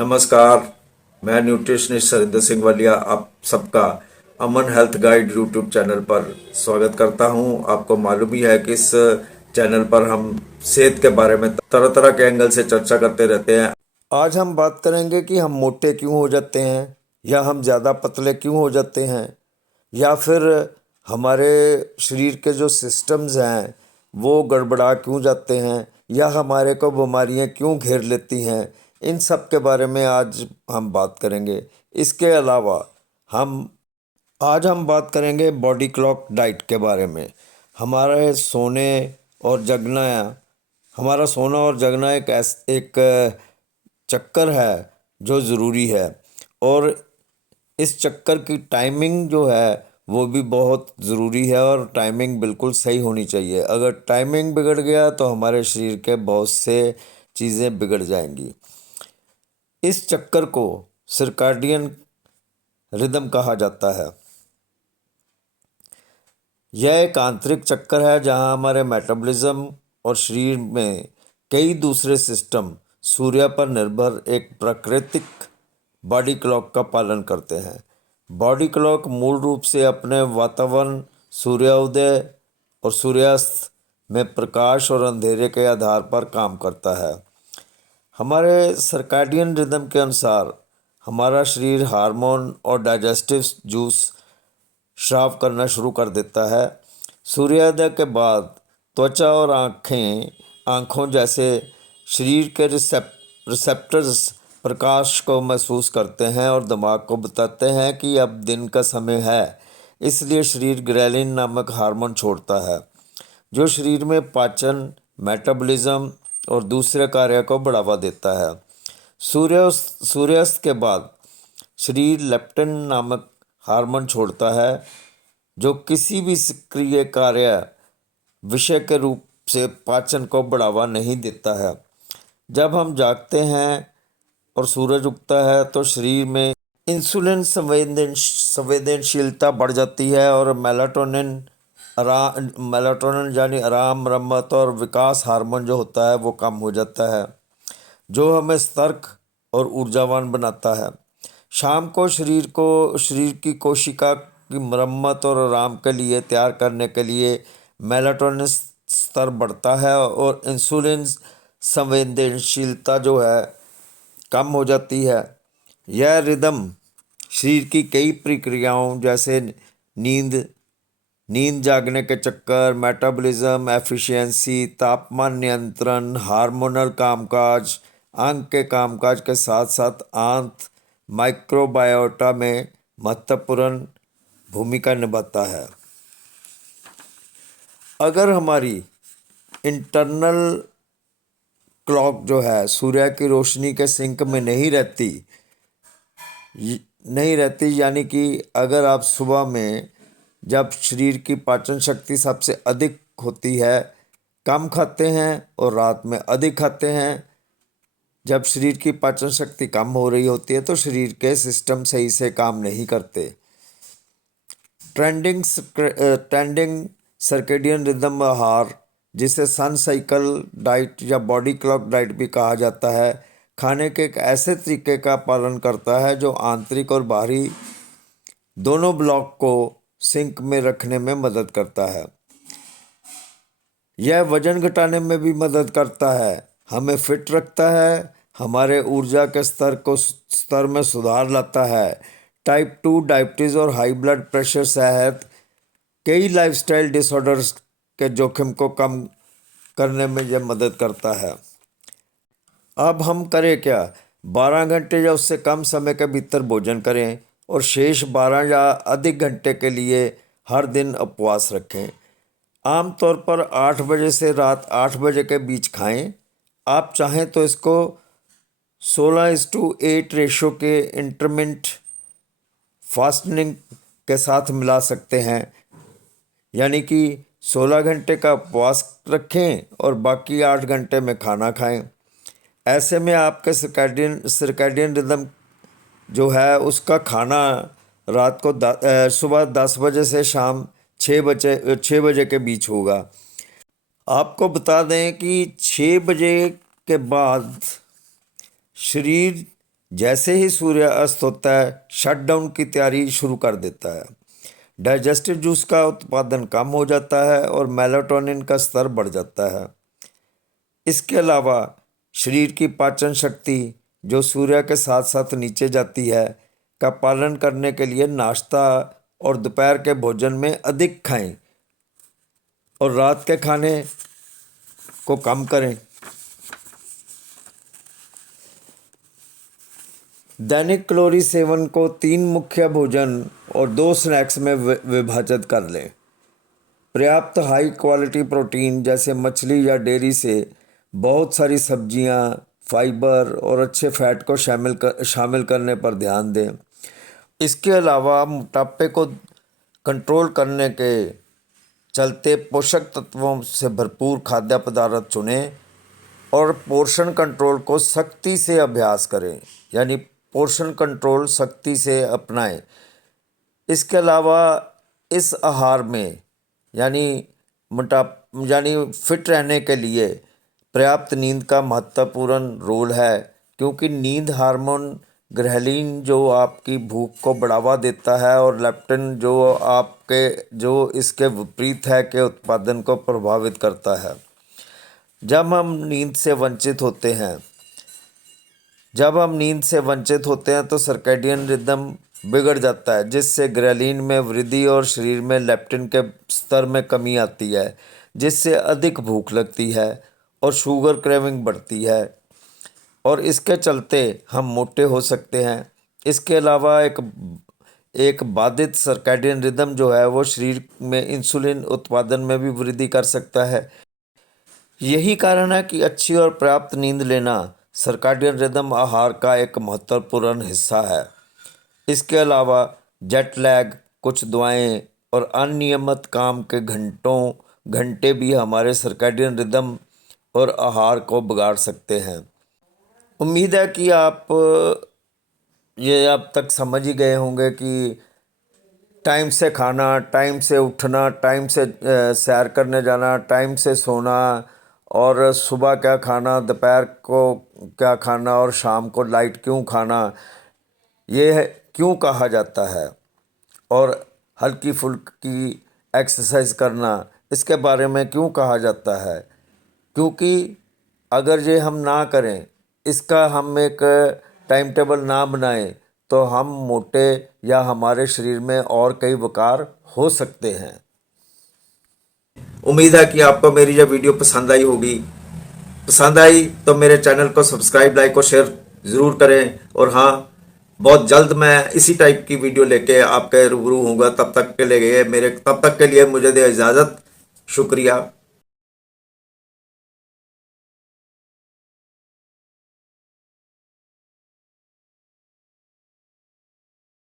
नमस्कार। मैं न्यूट्रिशनिस्ट सरिंदर सिंह वालिया आप सबका अमन हेल्थ गाइड यूट्यूब चैनल पर स्वागत करता हूं। आपको मालूम ही है कि इस चैनल पर हम सेहत के बारे में तरह तरह के एंगल से चर्चा करते रहते हैं। आज हम बात करेंगे कि हम मोटे क्यों हो जाते हैं, या हम ज़्यादा पतले क्यों हो जाते हैं, या फिर हमारे शरीर के जो सिस्टम्स हैं वो गड़बड़ा क्यों जाते हैं, या हमारे को बीमारियां क्यों घेर लेती हैं। इन सब के बारे में आज हम बात करेंगे। इसके अलावा हम आज हम बात करेंगे बॉडी क्लॉक डाइट के बारे में। हमारे सोने और जगना हमारा सोना और जगना एक चक्कर है जो ज़रूरी है, और इस चक्कर की टाइमिंग जो है वो भी बहुत ज़रूरी है, और टाइमिंग बिल्कुल सही होनी चाहिए। अगर टाइमिंग बिगड़ गया तो हमारे शरीर के बहुत से चीज़ें बिगड़ जाएंगी। इस चक्कर को सर्काडियन रिदम कहा जाता है। यह एक आंतरिक चक्कर है जहां हमारे मेटाबॉलिज्म और शरीर में कई दूसरे सिस्टम सूर्य पर निर्भर एक प्राकृतिक बॉडी क्लॉक का पालन करते हैं। बॉडी क्लॉक मूल रूप से अपने वातावरण, सूर्योदय और सूर्यास्त में प्रकाश और अंधेरे के आधार पर काम करता है। हमारे सर्काडियन रिदम के अनुसार हमारा शरीर हार्मोन और डाइजेस्टिव जूस स्राव करना शुरू कर देता है। सूर्योदय के बाद त्वचा और आँखों जैसे शरीर के रिसेप्टर्स प्रकाश को महसूस करते हैं और दिमाग को बताते हैं कि अब दिन का समय है। इसलिए शरीर ग्रेलिन नामक हार्मोन छोड़ता है जो शरीर में पाचन, मेटाबॉलिज्म और दूसरे कार्य को बढ़ावा देता है। सूर्यास्त के बाद शरीर लेप्टिन नामक हार्मोन छोड़ता है जो किसी भी सक्रिय कार्य विषय के रूप से पाचन को बढ़ावा नहीं देता है। जब हम जागते हैं और सूरज उगता है तो शरीर में इंसुलिन संवेदनशीलता बढ़ जाती है, और मेलाटोनिन यानी आराम, रम्मत और विकास हार्मोन जो होता है वो कम हो जाता है, जो हमें सतर्क और ऊर्जावान बनाता है। शाम को शरीर की कोशिका की मरम्मत और आराम के लिए तैयार करने के लिए मेलाटोनिन स्तर बढ़ता है, और इंसुलिन संवेदनशीलता जो है कम हो जाती है। यह रिदम शरीर की कई प्रक्रियाओं जैसे नींद नींद जागने के चक्कर, मेटाबॉलिज्म एफिशिएंसी, तापमान नियंत्रण, हार्मोनल कामकाज, आंख के कामकाज के साथ साथ आंत माइक्रोबायोटा में महत्वपूर्ण भूमिका निभाता है। अगर हमारी इंटरनल क्लॉक जो है सूर्य की रोशनी के सिंक में नहीं रहती, यानी कि अगर आप सुबह में जब शरीर की पाचन शक्ति सबसे अधिक होती है कम खाते हैं, और रात में अधिक खाते हैं जब शरीर की पाचन शक्ति कम हो रही होती है, तो शरीर के सिस्टम सही से काम नहीं करते। ट्रेंडिंग सर्केडियन रिदम आहार, जिसे सन साइकिल डाइट या बॉडी क्लॉक डाइट भी कहा जाता है, खाने के एक ऐसे तरीके का पालन करता है जो आंतरिक और बाहरी दोनों ब्लॉक को सिंक में रखने में मदद करता है। यह वजन घटाने में भी मदद करता है, हमें फिट रखता है, हमारे ऊर्जा के स्तर में सुधार लाता है। टाइप 2 डायबिटीज़ और हाई ब्लड प्रेशर सहित कई लाइफस्टाइल डिसऑर्डर्स के जोखिम को कम करने में यह मदद करता है। अब हम करें क्या? 12 घंटे या उससे कम समय के भीतर भोजन करें, और शेष 12 या अधिक घंटे के लिए हर दिन उपवास रखें। आमतौर पर 8 बजे से रात 8 बजे के बीच खाएं। आप चाहें तो इसको 16:8 रेशो के इंटरमिटेंट फास्टिंग के साथ मिला सकते हैं, यानी कि 16 घंटे का उपवास रखें और बाकी 8 घंटे में खाना खाएं। ऐसे में आपके सर्कैडियन रिदम जो है उसका खाना रात को सुबह 10 बजे से शाम 6 बजे के बीच होगा। आपको बता दें कि 6 बजे के बाद शरीर जैसे ही सूर्य अस्त होता है शटडाउन की तैयारी शुरू कर देता है। डाइजेस्टिव जूस का उत्पादन कम हो जाता है और मेलाटोनिन का स्तर बढ़ जाता है। इसके अलावा शरीर की पाचन शक्ति जो सूर्य के साथ साथ नीचे जाती है का पालन करने के लिए नाश्ता और दोपहर के भोजन में अधिक खाएं और रात के खाने को कम करें। दैनिक कैलोरी सेवन को 3 मुख्य भोजन और 2 स्नैक्स में विभाजित कर लें। पर्याप्त हाई क्वालिटी प्रोटीन जैसे मछली या डेयरी से बहुत सारी सब्जियां, फाइबर और अच्छे फैट को शामिल करने पर ध्यान दें। इसके अलावा मोटापे को कंट्रोल करने के चलते पोषक तत्वों से भरपूर खाद्य पदार्थ चुनें और पोर्शन कंट्रोल को सख्ती से अभ्यास करें, यानी पोर्शन कंट्रोल सख्ती से अपनाएं। इसके अलावा इस आहार में यानी फिट रहने के लिए पर्याप्त नींद का महत्वपूर्ण रोल है, क्योंकि नींद हार्मोन ग्रेलिन जो आपकी भूख को बढ़ावा देता है और लेप्टिन जो इसके विपरीत है के उत्पादन को प्रभावित करता है। जब हम नींद से वंचित होते हैं तो सर्कैडियन रिदम बिगड़ जाता है, जिससे ग्रेलिन में वृद्धि और शरीर में लेप्टिन के स्तर में कमी आती है, जिससे अधिक भूख लगती है और शुगर क्रेविंग बढ़ती है और इसके चलते हम मोटे हो सकते हैं। इसके अलावा एक बाधित सर्कैडियन रिदम जो है वो शरीर में इंसुलिन उत्पादन में भी वृद्धि कर सकता है। यही कारण है कि अच्छी और पर्याप्त नींद लेना सर्कैडियन रिदम आहार का एक महत्वपूर्ण हिस्सा है। इसके अलावा जेट लैग, कुछ दवाएं और अनियमित काम के घंटे भी हमारे सर्कैडियन रिदम और आहार को बिगाड़ सकते हैं। उम्मीद है कि आप ये अब तक समझ ही गए होंगे कि टाइम से खाना, टाइम से उठना, टाइम से सैर करने जाना, टाइम से सोना और सुबह क्या खाना, दोपहर को क्या खाना और शाम को लाइट क्यों खाना, ये क्यों कहा जाता है, और हल्की फुल्की एक्सरसाइज करना इसके बारे में क्यों कहा जाता है। क्योंकि अगर ये हम ना करें, इसका हम एक टाइम टेबल ना बनाएं, तो हम मोटे या हमारे शरीर में और कई विकार हो सकते हैं। उम्मीद है कि आपको मेरी यह वीडियो पसंद आई होगी। पसंद आई तो मेरे चैनल को सब्सक्राइब, लाइक और शेयर ज़रूर करें। और हाँ, बहुत जल्द मैं इसी टाइप की वीडियो लेके आपके रूबरू होऊंगा। तब तक के लिए मुझे दे इजाज़त। शुक्रिया।